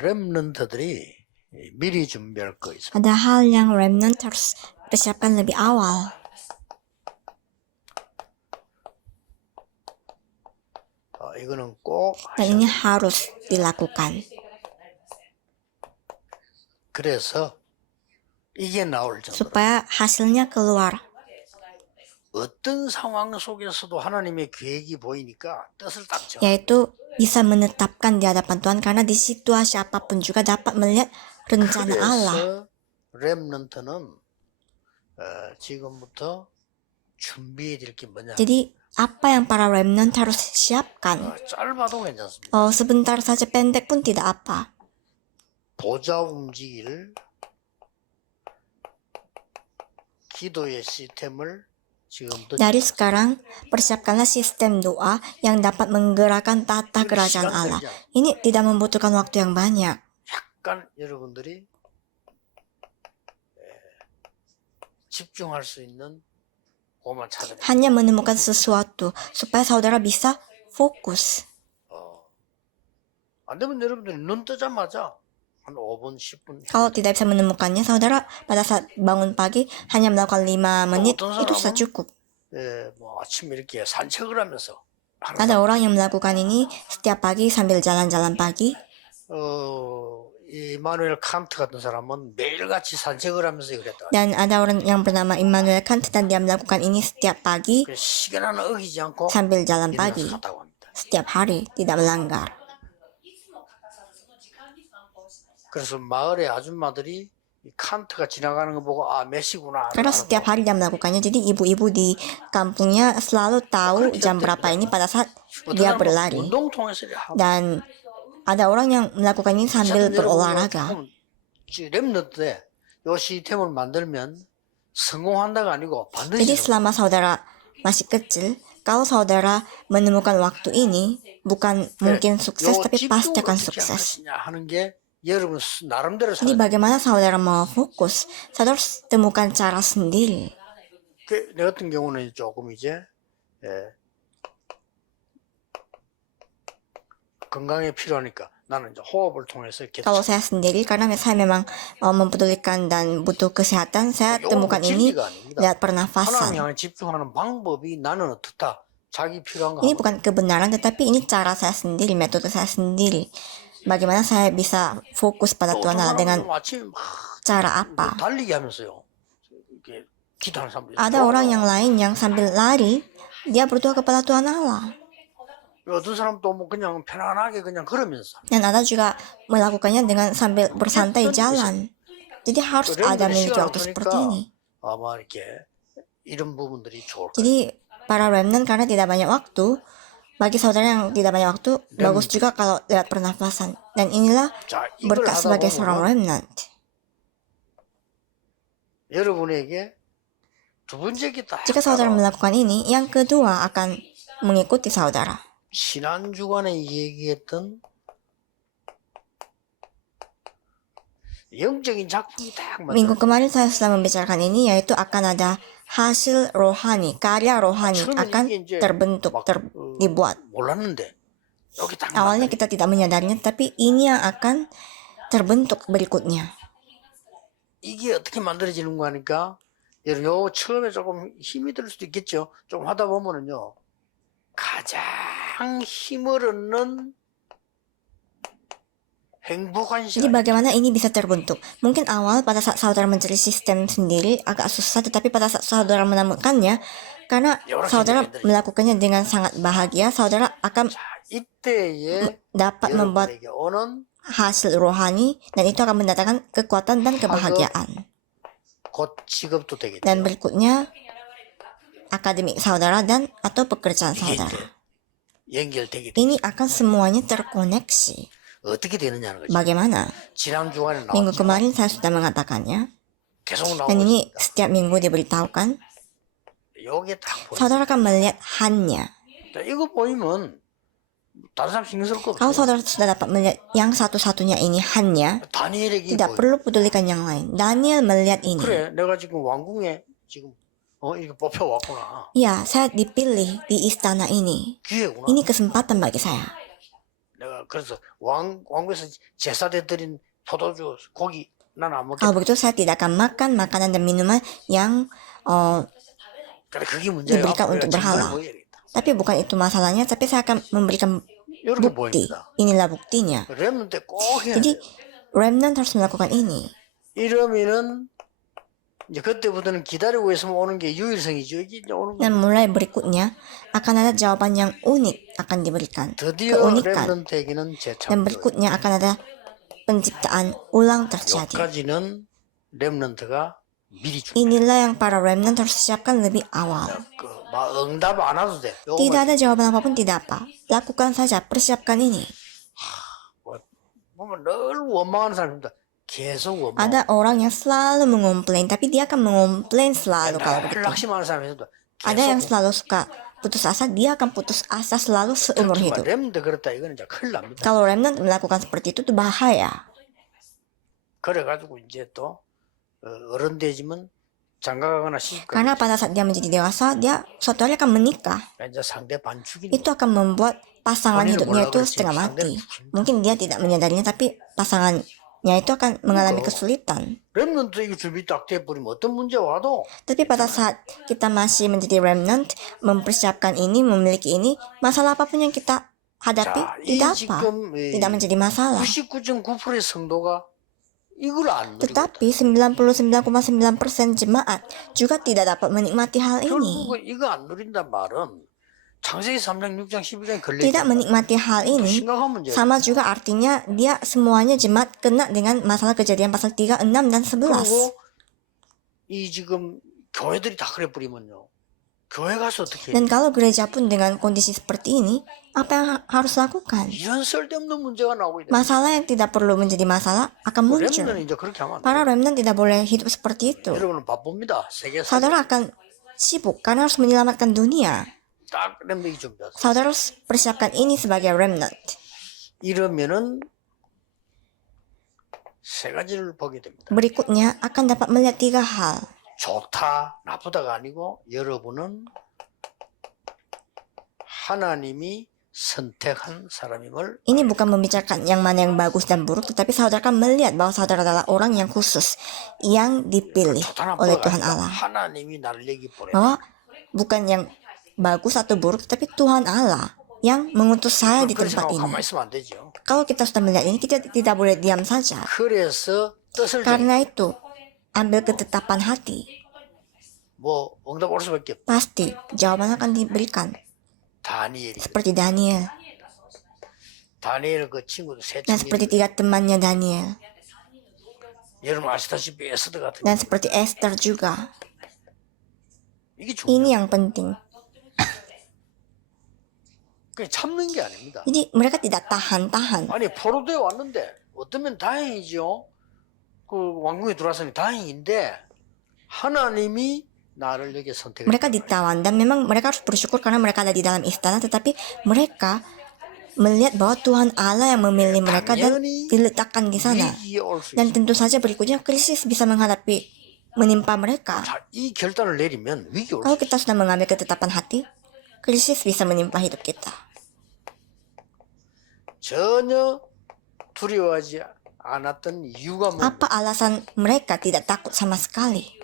렘넌트들이 미리 준비할 거 있어요. Ada hal yang remnant harus persiapkan lebih awal. 이거는 꼭 Dan ini harus dilakukan. 그래서 이게 나올 정도로 Supaya hasilnya keluar. 어떤 상황 속에서도 하나님의 계획이 보이니까 뜻을 딱 정해. Yaitu bisa menetapkan di hadapan Tuhan. Karena di situasi apapun juga dapat melihat rencana Allah. 그래서 렘넌트는 지금부터 준비해야 될 게 뭐냐? Jadi apa yang para remnant harus siapkan? 짧아도 괜찮습니다. Sebentar saja, pendek pun tidak apa. 보좌 움직일 기도의 시스템을 지금부터 Dari sekarang, persiapkanlah sistem doa yang dapat menggerakkan tata kerajaan Allah. Ini tidak membutuhkan waktu yang banyak. 약간 여러분들이 집중할 수 있는 것만 찾아내. Hanya menemukan sesuatu supaya saudara bisa fokus. 안 되면 여러분들이 눈 뜨자마자 한 5분, 10분. Kalau tidak bisa menemukannya, saudara pada saat bangun pagi hanya melakukan 5 menit, itu sudah cukup. 뭐 아침에 이렇게 산책을 하면서 Ada orang yang melakukan ini setiap pagi sambil jalan-jalan pagi. 이마누엘 칸트 같은 사람은 매일같이 산책을 하면서 그랬다. Dan ada orang yang bernama Immanuel Kant dan dia melakukan ini setiap pagi 시간 하나 어기지 않고 sambil jalan pagi. 갔다고 합니다. Setiap hari, tidak melanggar. 그래서 마을의 아줌마들이 이 칸트가 지나가는 거 보고 몇 시구나. Karena setiap hari dia melakukannya, jadi ibu-ibu di kampungnya selalu tahu jam berapa ini pada saat dia berlari. Dan ada orang yang melakukan ini sambil berolahraga. 렘넌트에 이 시스템을 만들면 성공한다가 아니고 반드시. Jadi selama saudara masih kecil, kalau saudara menemukan waktu ini, bukan mungkin sukses, tapi pasti akan sukses. 하는 게 여러분 나름대로. Jadi bagaimana saudara mau fokus? Saudara harus temukan cara sendiri. 내 같은 경우는 조금 이제 건강에 필요하니까 나는 이제 호흡을 통해서 이렇게. Kalau saya sendiri, karena saya memang mempedulikan dan butuh kesehatan, saya temukan ini lewat pernafasan. 하나님 향해 집중하는 방법이 나는 어떻다. 자기 필요한 거. Ini bukan kebenaran, tetapi ini cara saya sendiri, metode saya sendiri. Bagaimana saya bisa fokus pada Tuhan Allah dengan cara apa? 달리기 하면서요. 기도하는 사람들. Ada orang yang lain yang sambil lari, dia berdoa kepada Tuhan Allah. 어떤 사람도 뭐 그냥 편안하게 그냥 걸으면서. Dan ada juga melakukannya dengan sambil bersantai jalan. Jadi harus ada memiliki waktu seperti ini. 아마 이렇게 이런 부분들이 좋을 거예요. Jadi para remnant karena tidak banyak waktu, bagi saudara yang tidak banyak waktu, bagus juga kalau lewat pernafasan. Dan inilah berkat sebagai seorang remnant. 여러분에게 두 번째 기타. Jika saudara melakukan ini, yang kedua akan mengikuti saudara. 지난 주간에 얘기했던 영적인 작품이 딱 Minggu kemarin saya sudah membicarakan ini, yaitu akan ada hasil rohani, karya rohani akan terbentuk, dibuat. 몰랐는데 여기 딱. Awalnya kita tidak menyadarinya, tapi ini yang akan terbentuk berikutnya. 이게 어떻게 만들어지는 거 하니까 여러분 요 처음에 조금 힘이 들 수도 있겠죠. 좀 하다 보면은요 가장 힘을 얻는 행복한 Jadi 시간. bagaimana ini bisa terbentuk? Mungkin awal pada saat saudara mencari sistem sendiri agak susah, tetapi pada saat saudara menemukannya, karena saudara melakukannya dengan sangat bahagia, saudara akan dapat membuat hasil rohani, dan itu akan mendatangkan kekuatan dan kebahagiaan. Dan berikutnya akademik saudara dan atau pekerjaan saudara. Ini akan semuanya terkoneksi. Bagaimana? Minggu kemarin saya sudah mengatakannya, dan ini setiap minggu diberitahukan. Saudara akan melihat hanya. Kalau saudara sudah dapat melihat yang satu-satunya ini hanya, tidak perlu pedulikan yang lain. Daniel melihat ini. Ya, saya dipilih di istana ini. Ini kesempatan bagi saya. 그래서 왕궁에서 제사대 드린 포도주, 고기 나는 안 Kalau 먹겠다. begitu saya tidak akan makan makanan dan minuman yang 그래 그게 문제예요. diberikan 앞으로 untuk 우리가 증거를 berhala. 보여야겠다. Tapi bukan itu masalahnya, tapi saya akan memberikan 이렇게 bukti. 보입니다. Inilah buktinya. 렘넌트 꼭 해야 Jadi 돼요. remnant harus melakukan ini. 이러면은 이제 그때부터는 기다리고 있으면 오는 게 유일성이죠. 이게 이제 오는 거. Dan mulai berikutnya akan ada jawaban yang unik akan diberikan. 드디어 Keunikan. 렘넌트에게는 Dan 재창조. berikutnya akan ada penciptaan ulang terjadi. 여기까지는 렘넌트가 미리 준. Inilah yang para remnant harus siapkan lebih awal. 막 응답 안 와도 돼. Tidak ada jawaban apapun, tidak apa. Lakukan saja, persiapkan ini. 보면 늘 원망하는 사람입니다. 계속 원망. Ada orang yang selalu mengomplain, tapi dia akan mengomplain selalu kalau 늘 begitu. 낙심하는 사람입니다. Ada yang selalu suka putus asa, dia akan putus asa selalu seumur hidup. 렘넌트 그렇다 이거는 이제 큰일 납니다. Kalau remnant melakukan seperti itu bahaya. 그래가지고 이제 또 어른 되지면 장가가거나 시집가. Karena pada saat dia menjadi dewasa, dia suatu hari akan menikah. 이제 상대 반축이. Itu akan membuat pasangan hidupnya itu setengah mati. Mungkin dia tidak menyadarinya, tapi pasangannya itu akan mengalami kesulitan. 렘넌트 이거 준비 딱 돼버리면 어떤 문제 와도 Tapi pada saat kita masih menjadi remnant, mempersiapkan ini, memiliki ini, masalah apapun yang kita hadapi 자, 이 tidak apa, 지금 tidak menjadi masalah. 99.9%의 성도가 이걸 안 누리고 Tetapi 99,9% jemaat juga tidak dapat menikmati hal ini. 결국은 이거 안 누린단 말은 창세기 3장, 6장, 12장에 걸려 Tidak menikmati hal ini 심각한 문제예요. sama juga artinya dia semuanya jemaat kena dengan masalah kejadian pasal 3, 6, dan 11. 그리고 이 지금 교회들이 다 그래 버리면요. 교회 가서 어떻게 Dan kalau gereja pun dengan kondisi seperti ini, apa yang harus lakukan? 이런 쓸데없는 문제가 나오게 돼. Masalah yang tidak perlu menjadi masalah akan muncul. 렘넌은 이제 그렇게 하면 안 돼. Para remnant tidak boleh hidup seperti itu. 여러분은 바쁩니다. 세계 Saudara akan sibuk karena harus menyelamatkan dunia. 딱 렘넌이 준비하세요. Saudara harus persiapkan ini sebagai remnant. 이러면은 세 가지를 보게 됩니다. Berikutnya akan dapat melihat 3 hal. 좋다, 나쁘다가 아니고 여러분은 하나님이 선택한 사람임을 Ini bukan membicarakan yang mana yang bagus dan buruk, tetapi saudara akan melihat bahwa saudara adalah orang yang khusus, yang dipilih 좋다, oleh 나쁘다가 Tuhan 아니라 Allah. 하나님이 나를 여기 보내. Bahwa bukan yang bagus atau buruk, tetapi Tuhan Allah yang mengutus saya di 그런 tempat 생각하고 ini. 가만히 있으면 안 되죠. Kalau kita sudah melihat ini, kita tidak boleh diam saja. 그래서 뜻을 Karena itu, ambil ketetapan hati. 뭐 응답 올 수밖에 없다. Pasti jawaban akan diberikan. 다니엘이 Seperti Daniel. 다니엘 그 친구도 세 Dan 친구. seperti 3 temannya Daniel. 여러분 아시다시피 에스더 같은 Dan seperti Esther juga. 이게 Ini 중요해요. yang penting. 그냥 참는 게 아닙니다. Jadi mereka tidak tahan-tahan. 아니 포로되어 왔는데 어쩌면 다행이죠. 그 왕궁에 들어왔으니 다행인데 하나님이 나를 여기 선택했다. Mereka ditawan dan memang mereka harus bersyukur karena mereka ada di dalam istana, tetapi mereka melihat bahwa Tuhan Allah yang memilih mereka dan diletakkan di sana. 위기에 올 수 Dan 있어. tentu saja berikutnya krisis bisa menghadapi menimpa mereka. 자, 이 결단을 내리면 위기 올 Kalau 수 있어. kita sudah mengambil ketetapan hati, krisis bisa menimpa hidup kita. 전혀 두려워하지 않았던 이유가 뭐? Apa alasan mereka tidak takut sama sekali?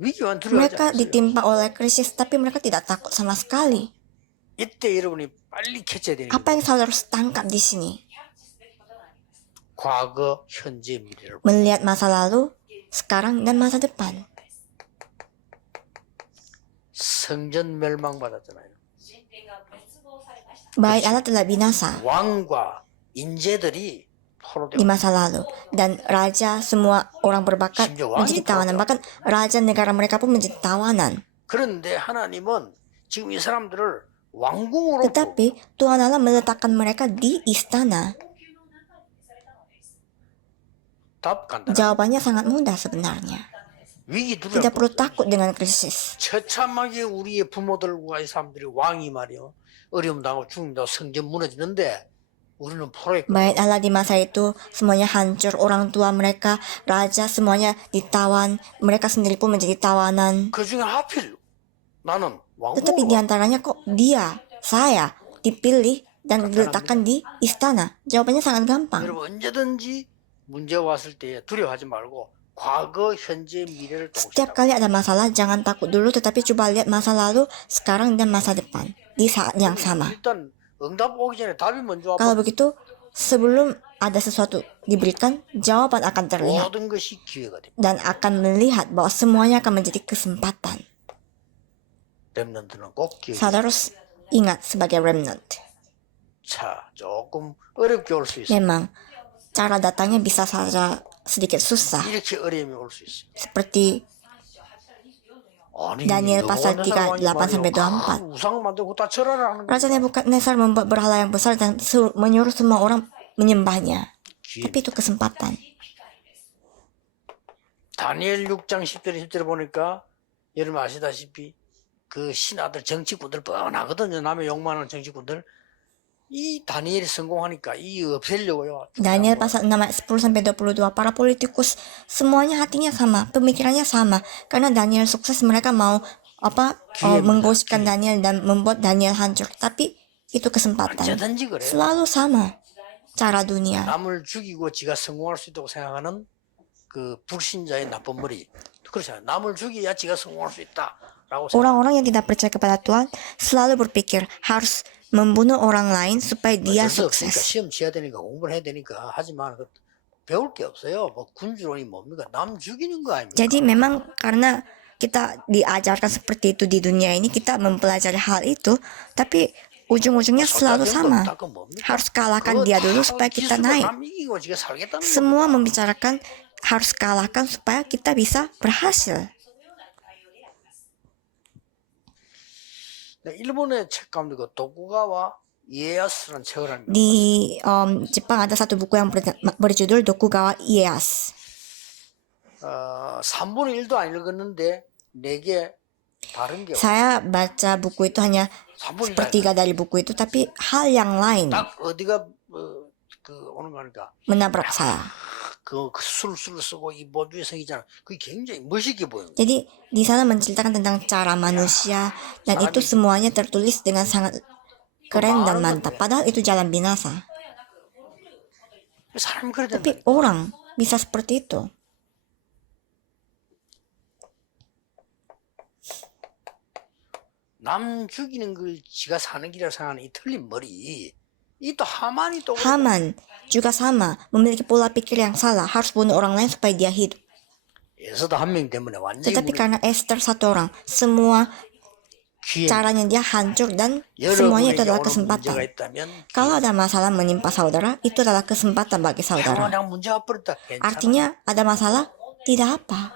위기와는 두려워하지 Mereka 않았어요. ditimpa oleh krisis, tapi mereka tidak takut sama sekali. 이때 여러분이 빨리 캐쳐야 되는 게 Apa yang saudara harus tangkap di sini? 과거, 현재, 미래를 Melihat masa lalu, sekarang, dan masa depan. 성전 멸망받았잖아요. Bait Allah telah binasa 왕과 인재들이 포로되어 di masa lalu, dan raja semua orang berbakat menjadi tawanan, bahkan raja negara mereka pun menjadi tawanan. 그런데 하나님은 지금 이 사람들을 왕궁으로 Tetapi Tuhan Allah meletakkan mereka di istana. 답 간단한 Jawabannya sangat mudah sebenarnya. 위기 Tidak 두려워 perlu takut dengan krisis. 처참하게 우리의 부모들과 이 사람들이 왕이 말이요 어려움 당하고 죽음 당하고 성전 무너지는데 우리는 포로에 Bait Allah di masa itu semuanya hancur, orang tua mereka, raja semuanya ditawan, mereka sendiri pun menjadi tawanan. 그 중에 하필 나는 Tetapi 왕궁으로 diantaranya kok dia, saya dipilih dan diletakkan di istana? Jawabannya sangat gampang. 여러분 언제든지 문제 왔을 때 두려워하지 말고 과거, 현재, 미래를 Setiap 동시에 kali ada masalah, jangan takut dulu, tetapi coba lihat masa lalu, sekarang, dan masa depan di saat yang sama. 일단 응답 오기 전에 답이 먼저 Kalau 와봐. begitu, sebelum ada sesuatu diberikan, jawaban akan terlihat 모든 것이 기회가 됩니다. dan akan melihat bahwa semuanya akan menjadi kesempatan. 렘넌트는 꼭 기회. Saudara harus ingat sebagai remnant. 자, 조금 어렵게 올 수 있어요. Memang cara datangnya bisa saja sedikit susah, 이렇게 어려움이 올 수 있어요. seperti 아니, Daniel pasal 느부갓네살 38 왕이 sampai 말이야, 24. 큰 우상 만들고 다 절하라 하는 Raja 거야. Nebukadnezar membuat berhala yang besar dan menyuruh semua orang menyembahnya. 기회. Tapi itu kesempatan. 다니엘 6장 10절 10절 보니까 여러분 아시다시피 그 신하들 정치꾼들 뻔하거든요. 남의 욕망하는 정치꾼들. 이 다니엘이 성공하니까 이 없애려고요. Daniel pasal 6 ayat 10 sampai 22, para politikus semuanya hatinya sama, pemikirannya sama. Karena Daniel sukses, mereka mau menggosipkan Daniel dan membuat Daniel hancur. Tapi itu kesempatan. 언제든지 그래요. Selalu sama cara dunia. 남을 죽이고 지가 성공할 수 있다고 생각하는 그 불신자의 나쁜 머리. 그렇잖아요. 남을 죽여야 지가 성공할 수 있다라고 생각. Orang-orang yang tidak percaya kepada Tuhan selalu berpikir harus membunuh orang lain supaya dia 그러니까 sukses. 시험 치야 되니까 공부를 해야 되니까 하지만 배울 게 없어요. 뭐 군주론이 뭡니까? 남 죽이는 거 아닙니까? Jadi memang karena kita diajarkan seperti itu di dunia ini, kita mempelajari hal itu, tapi ujung-ujungnya selalu sama. Harus kalahkan dia dulu supaya kita naik. Semua membicarakan harus kalahkan supaya kita bisa berhasil. 일본의 책 가운데 그 도쿠가와 이에야스라는 책을 합니다. Di Jepang ada satu buku yang berjudul Dokugawa Ieyasu. 3분의 1도 안 읽었는데 4개 다른 게 Saya baca buku itu hanya 3분의 1 sepertiga dari buku itu, tapi hal yang lain 딱 어디가 그 오는 거니까 menabrak saya. 그 술술 쓰고 이 모주의 성이잖아. 그게 굉장히 멋있게 보여요. Jadi di sana menceritakan tentang cara manusia dan itu semuanya tertulis dengan sangat keren dan mantap. Padahal itu jalan binasa. 사람 그래야 된다. Tapi orang bisa seperti itu. 남 죽이는 걸 지가 사는 길이라고 생각하는 이 틀린 머리. 이 또 하만이 또 Haman juga sama, memiliki pola pikir yang salah, harus bunuh orang lain supaya dia hidup. 에서도 한 명 때문에 완전히 Tetapi karena Esther satu orang, semua 기회. caranya dia hancur dan semuanya itu 여러분에게 adalah 오는 문제가 kesempatan. 있다면 Kalau ada masalah menimpa saudara, itu adalah kesempatan bagi saudara. 그냥 문제가 버렸다. 괜찮아. Artinya ada masalah, tidak apa.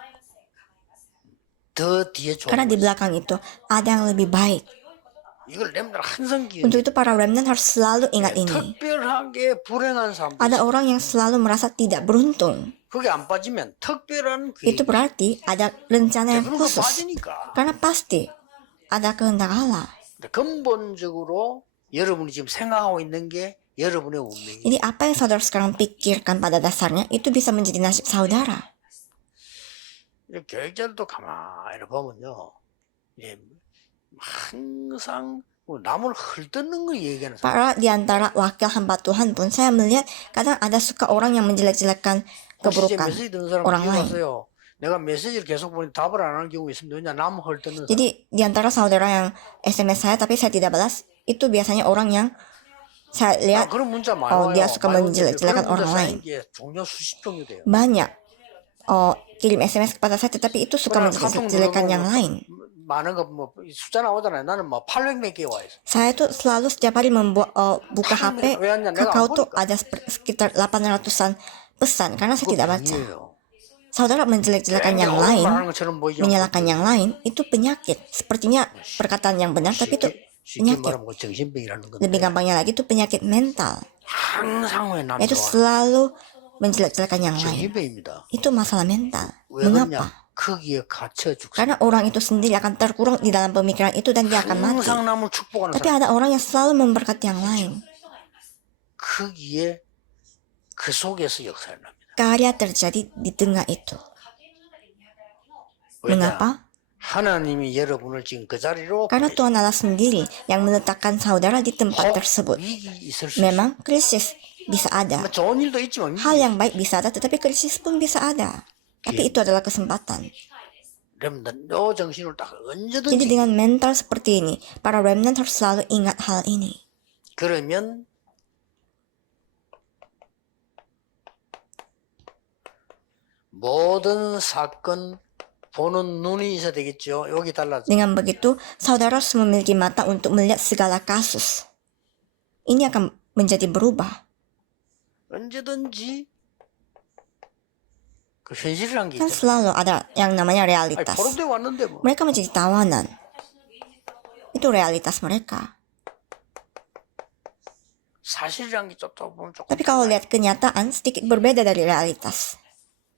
더 뒤에 좋은 Karena di belakang itu ada yang lebih baik. 이걸 렘들 항상 기억. Untuk itu para remnant harus selalu ingat ini. 특별하게 불행한 사람. Ada orang yang selalu merasa tidak beruntung. 그게 안 빠지면 특별한 Itu berarti ada rencana yang 그런 거 khusus. 빠지니까. Karena pasti ada kehendak Allah. 근본적으로 여러분이 지금 생각하고 있는 게 여러분의 운명이. Jadi apa yang saudara sekarang pikirkan pada dasarnya itu bisa menjadi nasib saudara. 교육자들도 가만히 보면요, 예, 항상 남을 헐뜯는 걸 얘기하는 사람. Para di antara wakil hamba Tuhan pun saya melihat kadang ada suka orang yang menjelek-jelekkan keburukan 메시지 듣는 사람 orang lain. 기억하세요. 내가 메시지를 계속 보니 답을 안 하는 경우 있습니다. 왜냐 남 헐뜯는 사람. Jadi di antara saudara yang SMS saya tapi saya tidak balas, itu biasanya orang yang saya lihat 그런 문자 많이 oh, 와요. dia suka 많이 menjelek-jelekan 오는데 orang 그런 lain. 문자 이게 종류 수십 종류 돼요. Banyak kirim SMS kepada saya, tetapi itu suka menjelek-jelekan yang lain. 많은 거 뭐 숫자 나오잖아요. 나는 뭐 800 몇 개 와 있어. Saya tuh selalu setiap hari buka HP, Kakao tuh ada sekitar 800-an pesan karena saya tidak baca. Saudara menjelek-jelekan yang lain, menyalahkan yang lain, itu penyakit. Sepertinya perkataan yang benar, tapi itu penyakit. Lebih gampangnya lagi itu penyakit mental. Itu selalu menjelek-jelekan yang lain. Itu masalah mental. Mengapa? Karena orang itu sendiri akan terkurung di dalam pemikiran itu dan dia akan mati. Tapi ada orang yang selalu memberkati yang lain. Karya terjadi di tengah itu. Mengapa? 하나님이 여러분을 지금 그 자리로 Karena Tuhan Allah sendiri yang meletakkan saudara di tempat tersebut. 위기 있을 수 있어요. Memang krisis bisa ada. 뭐 좋은 일도 있지만 Hal yang baik bisa ada, tetapi krisis pun bisa ada. Tapi itu adalah kesempatan. remnant 요 정신을 딱 Jadi 언제든지 dengan mental seperti ini, para remnant harus selalu ingat hal ini. 그러면 모든 사건 보는 눈이 있어야 되겠죠. 여기 달라져. Dengan begitu, saudara harus memiliki mata untuk melihat segala kasus. Ini akan menjadi berubah. 언제든지 그 현실이란 게 Kan 있죠. selalu ada yang namanya 아니, realitas. 포럼대 왔는데 뭐. Mereka menjadi tawanan. Itu realitas mereka. 사실이란 게 쫓다 보면 조금 Tapi kalau lihat kenyataan, sedikit berbeda dari realitas.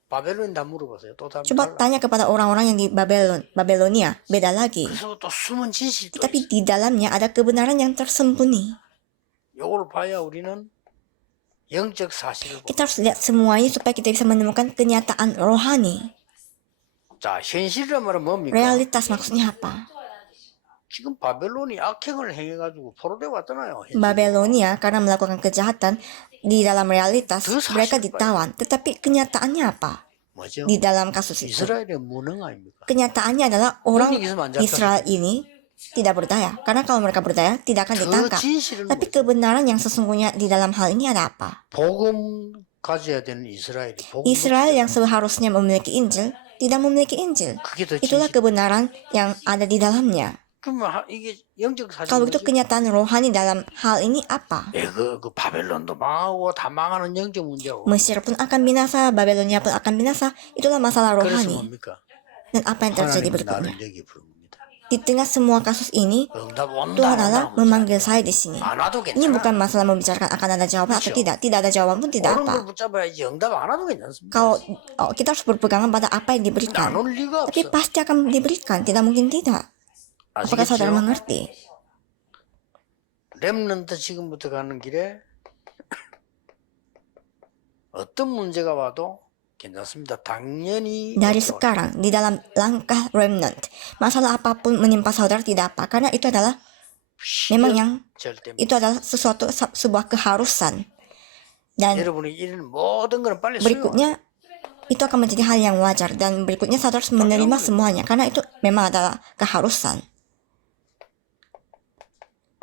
바벨론에 다 물어보세요. 또 다른 Coba tanya kepada orang-orang yang di Babelonia, beda lagi. 그래서 또 숨은 진실이 또 Tapi di dalamnya ada kebenaran yang tersembunyi. 요걸 봐야 우리는 영적 사실을 보고. Kita harus lihat semuanya supaya kita bisa menemukan kenyataan rohani. 자, 현실이란 말은 뭡니까? Realitas maksudnya apa? 지금 바벨론이 악행을 행해가지고 포로돼 왔잖아요. Babelonia karena melakukan kejahatan di dalam realitas Terus mereka hasil ditawan. Tetapi kenyataannya apa? 뭐죠? Di dalam kasus itu. 이스라엘의 무능 아닙니까? Kenyataannya adalah orang Ini kisah manjat Israel ini tidak berdaya. Karena kalau mereka berdaya tidak akan 그 ditangkap. 진실은 Tapi kebenaran yang sesungguhnya di dalam hal ini ada apa? 복음 가져야 되는 이스라엘이 복음 Israel yang seharusnya memiliki Injil tidak memiliki Injil. 그게 더 Itulah 진실. kebenaran yang ada di dalamnya. 그러면 이게 영적 사실. Kalau begitu kenyataan rohani dalam hal ini apa? 그 바벨론도 망하고 다 망하는 영적 문제고. Mesir pun akan binasa, Babelonia pun akan binasa. Itulah masalah 그래서 rohani. 뭡니까? Dan apa yang terjadi 하나님이 berikutnya? 나를 여기 부릅니다. Di tengah semua kasus ini, 응답 온다. Tuhan 안 Allah 온다. memanggil saya di sini. 안 와도 Ini 괜찮아. bukan masalah membicarakan akan ada jawaban atau Betul. tidak. Tidak ada jawaban pun tidak 옳은 apa. 걸 붙잡아야지 응답 안 와도 괜찮습니다. Kalau kita harus berpegangan pada apa yang diberikan. 안 올 리가 Tapi 없어. pasti akan diberikan. Tidak mungkin tidak. Apakah saudara 아시겠죠? mengerti? 렘넌트 지금부터 가는 길에 어떤 문제가 와도 괜찮습니다. 당연히 Dari 어려워요. sekarang, di dalam langkah remnant, masalah apapun menimpa saudara tidak apa. Karena itu adalah memang yang 절대 itu adalah sesuatu sebuah keharusan. Dan 여러분이 이런 모든 거는 빨리 수용. berikutnya itu akan menjadi hal yang wajar dan berikutnya saudara harus menerima semuanya karena itu memang adalah keharusan.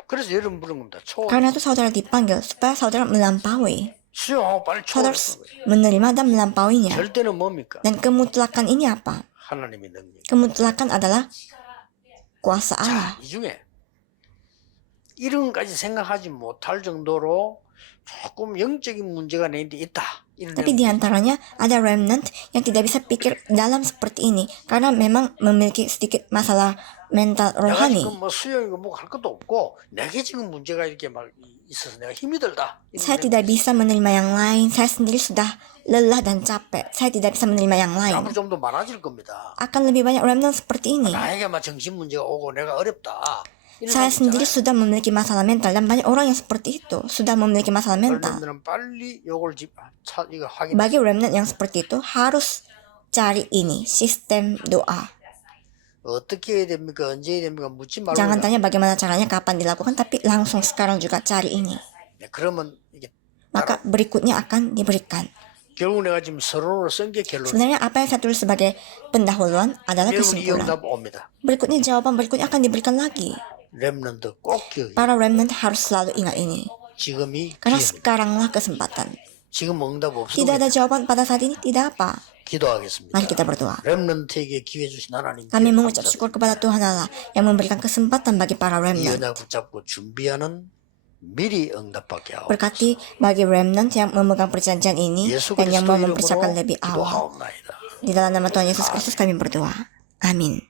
그래서 여러분 부른 겁니다. 초 Karena itu saudara dipanggil supaya saudara melampaui. 수용하고 빨리 Saudara 초월하는 harus 거예요. menerima dan melampauinya. 절대는 뭡니까? Dan kemutlakan ini apa? 하나님의 능력. Kemutlakan adalah kuasa Allah. 이 중에 이런 것까지 생각하지 못할 정도로 조금 영적인 문제가 내 인데 있다. 이런 Tapi di antaranya ada remnant yang tidak bisa pikir dalam seperti ini karena memang memiliki sedikit masalah mental 내가 rohani. 지금 뭐 수영이고 뭐 할 것도 없고 내게 지금 문제가 이렇게 막 있어서 내가 힘이 들다. 이런 Saya tidak bisa menerima yang lain. Saya sendiri sudah lelah dan capek. Saya tidak bisa menerima yang lain. 앞으로 좀 더 많아질 겁니다. Akan lebih banyak remnant seperti ini. 나에게 막 정신 문제가 오고 내가 어렵다. 이런 Saya 사람 sendiri 있잖아요. sudah memiliki masalah mental dan banyak orang yang seperti itu sudah memiliki masalah mental. 여러분들은 빨리 요걸 이거 확인. Bagi remnant yang seperti itu harus cari ini sistem doa. 어떻게 해야 됩니까? 언제 해야 됩니까? 묻지 말고. Jangan tanya bagaimana caranya, kapan dilakukan, tapi langsung sekarang juga cari ini. 네, 그러면 이게 Maka berikutnya akan diberikan. 결국 내가 지금 서론으로 쓴 게 결론. Sebenarnya apa yang saya tulis sebagai pendahuluan adalah 여러분 이 kesimpulan. 응답 옵니다. Berikutnya jawaban berikutnya akan diberikan lagi. 렘넌트 꼭 기억해. Para remnant harus selalu ingat ini. 지금이 Karena 기회입니다. sekaranglah kesempatan. 지금 응답 Tidak 없으면 ada jawaban pada saat ini, tidak apa. 기도하겠습니다. Mari kita berdoa. 렘넌트에게 기회 주신 하나님께 Kami mengucap 감사드립니다. syukur kepada Tuhan Allah yang memberikan kesempatan bagi para 이 remnant. 연약 붙잡고 준비하는 미리 응답받게 하옵소서. Berkati bagi remnant yang memegang perjanjian ini 예수 dan yang mau 그리스도 mempersiapkan 이름으로 lebih awal. 기도하옵나이다. Di dalam nama Tuhan Yesus Kristus kami berdoa. Amin.